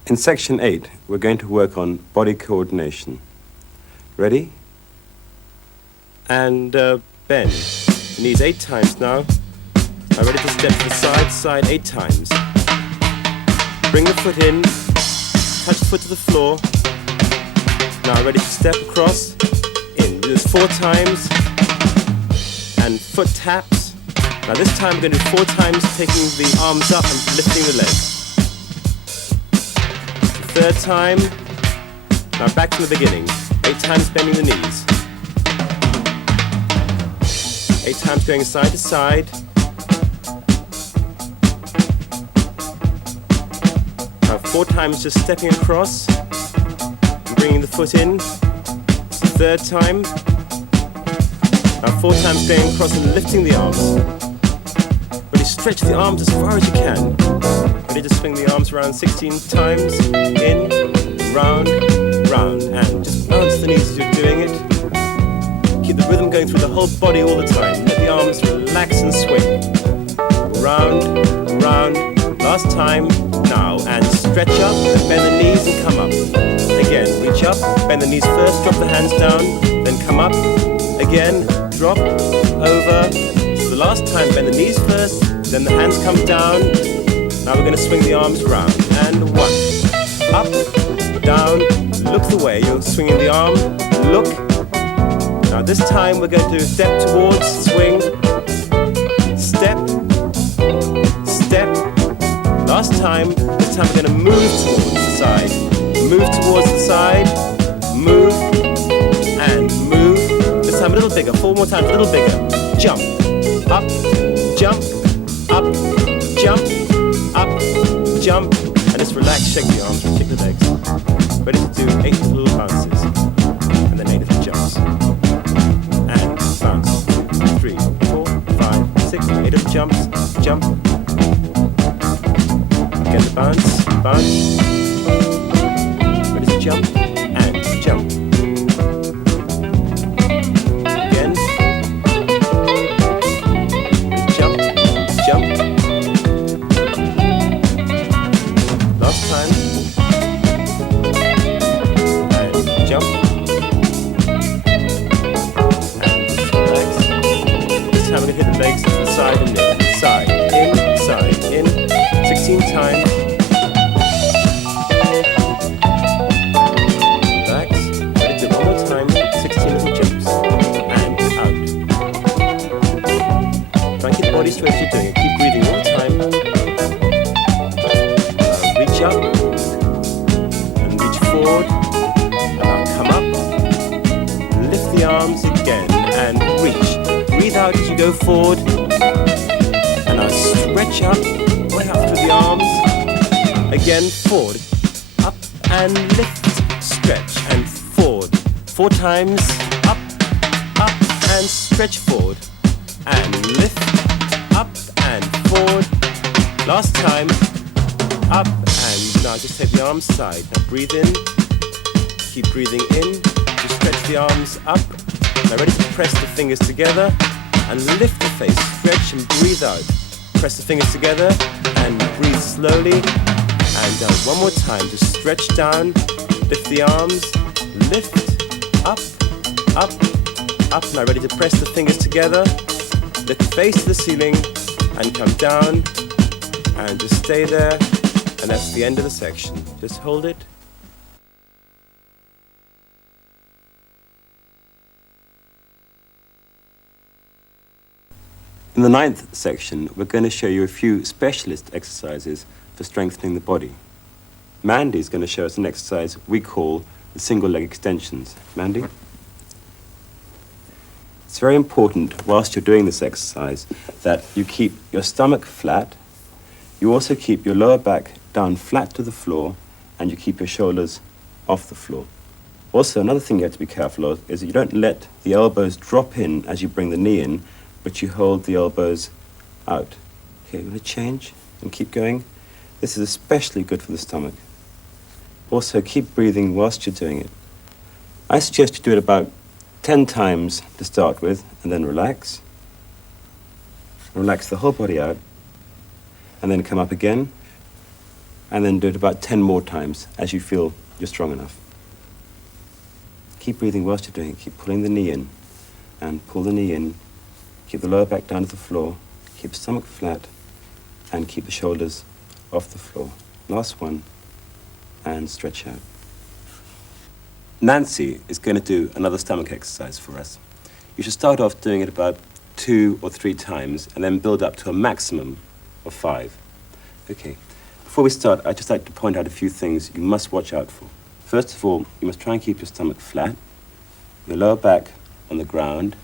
In section 8, we're going to work on body coordination. Ready? And bend. Knees 8 times now. Now ready to step to the side, 8 times. Bring the foot in, touch the foot to the floor. Now ready to step across, in. Do this 4 times. And foot taps. Now this time we're going to do 4 times, taking the arms up and lifting the legs. 3rd time. Now back to the beginning. 8 times bending the knees. 8 times going side to side. Now 4 times just stepping across and bringing the foot in. 3rd time. Now 4 times going across and lifting the arms. Really stretch the arms as far as you can. Ready to swing the arms around 16 times. In, round, round. And just bounce the knees as you're doing it. Keep the rhythm going through the whole body all the time. Let the arms relax and swing. Round, round. Last time. Now. And stretch up and bend the knees and come up. Again, reach up, bend the knees first, drop the hands down, then come up. Again, drop, over. So the last time, bend the knees first, then the hands come down. Now we're going to swing the arms round. And 1. Up, down, look the way you're swinging the arm. Look. Now this time we're going to step towards, swing, step, step. Last time, this time we're going to move towards the side. Move towards the side, move, and move. This time a little bigger, 4 more times, a little bigger. Jump, up, jump, up, jump, up, jump. And just relax, shake the arms, shake the legs. Ready to do 8 little bounces. And then 8 little jumps. And bounce. 2, 3, 4, 5, 6, 8 little jumps. Jump. Again the bounce, bounce. Ready to jump. And jump. Again. Jump, jump. Last time. And jump. And relax. This time we're going to hit the legs to the side and in. Side, in. 16 times. Relax. Ready to do 1 more time. 16 little jumps. And out. Try and keep the body straight as you're doing it. Keep breathing all the time. Reach up and reach forward, and now come up, lift the arms again and reach. Breathe out as you go forward, and now stretch up, way up through the arms, again forward, up and lift, stretch and forward. 4 times, up and stretch forward, and lift, up and forward. Last time, up and now just take the arms side. Now breathe in, keep breathing in, just stretch the arms up. Now ready to press the fingers together and lift the face, stretch and breathe out. Press the fingers together and breathe slowly. And 1 more time, just stretch down, lift the arms, lift, up, up, up. Now ready to press the fingers together, lift the face to the ceiling and come down and just stay there. And that's the end of the section. Just hold it. In the 9th section, we're going to show you a few specialist exercises for strengthening the body. Mandy's going to show us an exercise we call the single leg extensions. Mandy? It's very important, whilst you're doing this exercise, that you keep your stomach flat. You also keep your lower back down flat to the floor, and you keep your shoulders off the floor. Also, another thing you have to be careful of is that you don't let the elbows drop in as you bring the knee in, but you hold the elbows out. Okay, we're going to change and keep going. This is especially good for the stomach. Also, keep breathing whilst you're doing it. I suggest you do it about 10 times to start with, and then relax. Relax the whole body out, and then come up again, and then do it about 10 more times as you feel you're strong enough. Keep breathing whilst you're doing it. Keep pulling the knee in, and pull the knee in. Keep the lower back down to the floor. Keep the stomach flat, and keep the shoulders off the floor. Last one, and stretch out. Nancy is going to do another stomach exercise for us. You should start off doing it about 2 or 3 times, and then build up to a maximum of 5. Okay, before we start, I'd just like to point out a few things you must watch out for. First of all, you must try and keep your stomach flat, your lower back on the ground,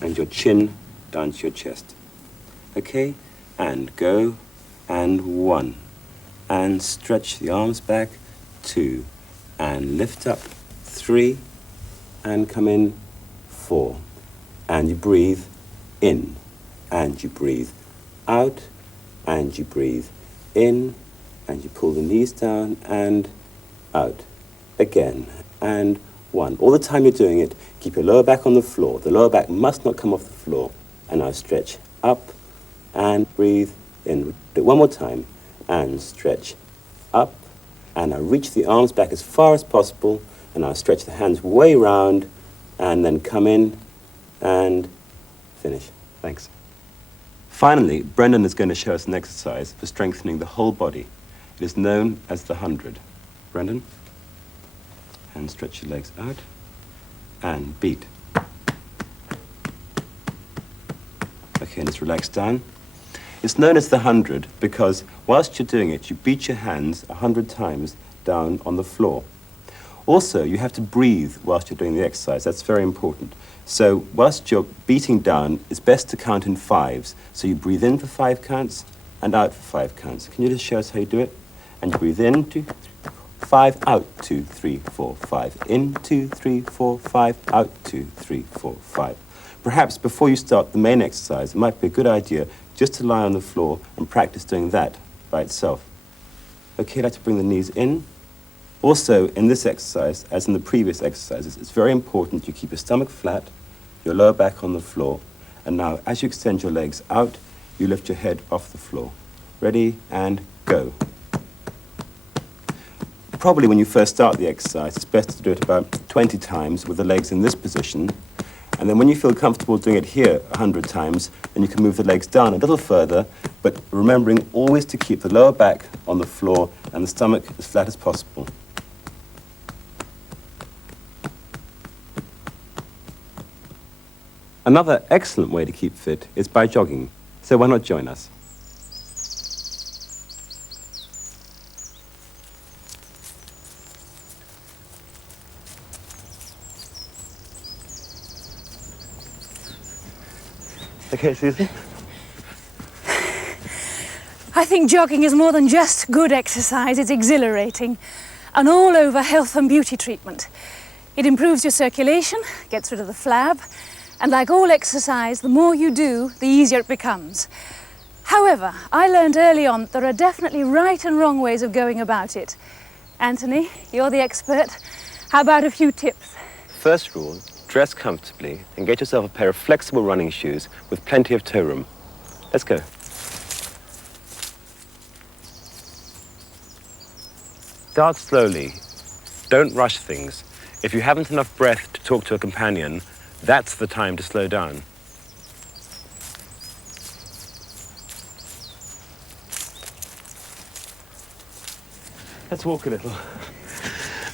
and your chin down to your chest. Okay, and go, and 1, and stretch the arms back, 2, and lift up, 3, and come in, 4, and you breathe in, and you breathe out, and you breathe in, and you pull the knees down and out. Again, and 1. All the time you're doing it, keep your lower back on the floor. The lower back must not come off the floor. And now stretch up and breathe in. Do it one more time, and stretch up, and now reach the arms back as far as possible, and now stretch the hands way round, and then come in and finish. Thanks. Finally, Brendan is going to show us an exercise for strengthening the whole body. It is known as the 100. Brendan? And stretch your legs out, and beat. Okay, and just relax down. It's known as the 100 because whilst you're doing it, you beat your hands 100 times down on the floor. Also, you have to breathe whilst you're doing the exercise. That's very important. So whilst you're beating down, it's best to count in 5s. So you breathe in for 5 counts and out for 5 counts. Can you just show us how you do it? And you breathe in, 2, 3, 4, 5, out, 2, 3, 4, 5. In, 2, 3, 4, 5, out, 2, 3, 4, 5. Perhaps before you start the main exercise, it might be a good idea just to lie on the floor and practice doing that by itself. Okay, I'd like to bring the knees in. Also, in this exercise, as in the previous exercises, it's very important you keep your stomach flat, your lower back on the floor, and now, as you extend your legs out, you lift your head off the floor. Ready, and go. Probably when you first start the exercise, it's best to do it about 20 times with the legs in this position, and then when you feel comfortable doing it here 100 times, then you can move the legs down a little further, but remembering always to keep the lower back on the floor and the stomach as flat as possible. Another excellent way to keep fit is by jogging, so why not join us? Okay, Susan? I think jogging is more than just good exercise, it's exhilarating. An all-over health and beauty treatment. It improves your circulation, gets rid of the flab, and like all exercise, the more you do, the easier it becomes. However, I learned early on there are definitely right and wrong ways of going about it. Anthony, you're the expert. How about a few tips? First rule, dress comfortably and get yourself a pair of flexible running shoes with plenty of toe room. Let's go. Start slowly. Don't rush things. If you haven't enough breath to talk to a companion, that's the time to slow down. Let's walk a little.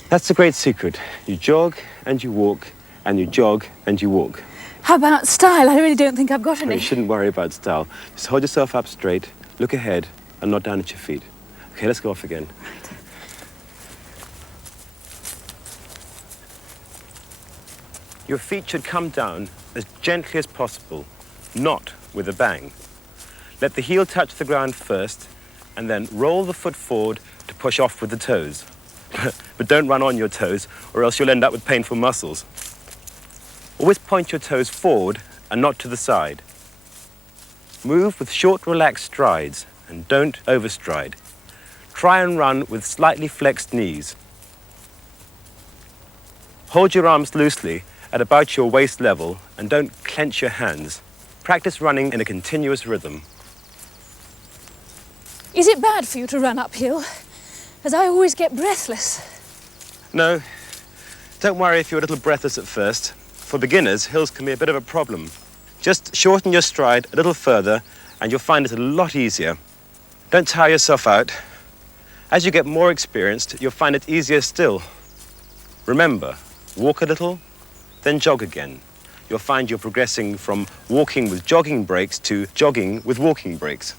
That's the great secret. You jog and you walk, and you jog and you walk. How about style? I really don't think I've got any. You shouldn't worry about style. Just hold yourself up straight, look ahead, and not down at your feet. Okay, let's go off again. Right. Your feet should come down as gently as possible, not with a bang. Let the heel touch the ground first, and then roll the foot forward to push off with the toes. but don't run on your toes or else you'll end up with painful muscles. Always point your toes forward and not to the side. Move with short, relaxed strides and don't overstride. Try and run with slightly flexed knees. Hold your arms loosely at about your waist level and don't clench your hands. Practice running in a continuous rhythm. Is it bad for you to run uphill? As I always get breathless. No, don't worry if you're a little breathless at first. For beginners, hills can be a bit of a problem. Just shorten your stride a little further and you'll find it a lot easier. Don't tire yourself out. As you get more experienced, you'll find it easier still. Remember, walk a little, then jog again. You'll find you're progressing from walking with jogging breaks to jogging with walking breaks.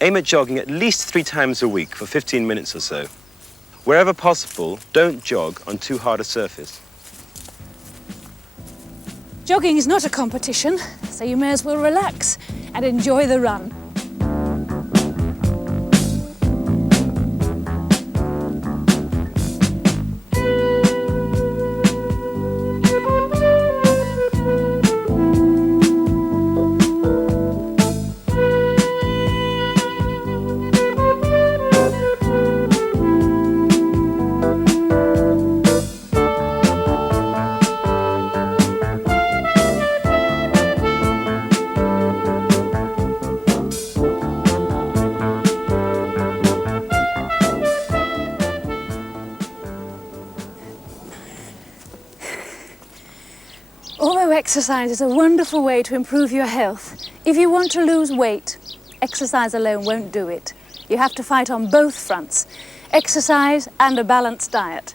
Aim at jogging at least 3 times a week for 15 minutes or so. Wherever possible, don't jog on too hard a surface. Jogging is not a competition, so you may as well relax and enjoy the run. Although exercise is a wonderful way to improve your health, if you want to lose weight, exercise alone won't do it. You have to fight on both fronts, exercise and a balanced diet.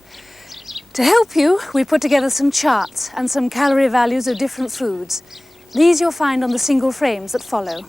To help you, we put together some charts and some calorie values of different foods. These you'll find on the single frames that follow.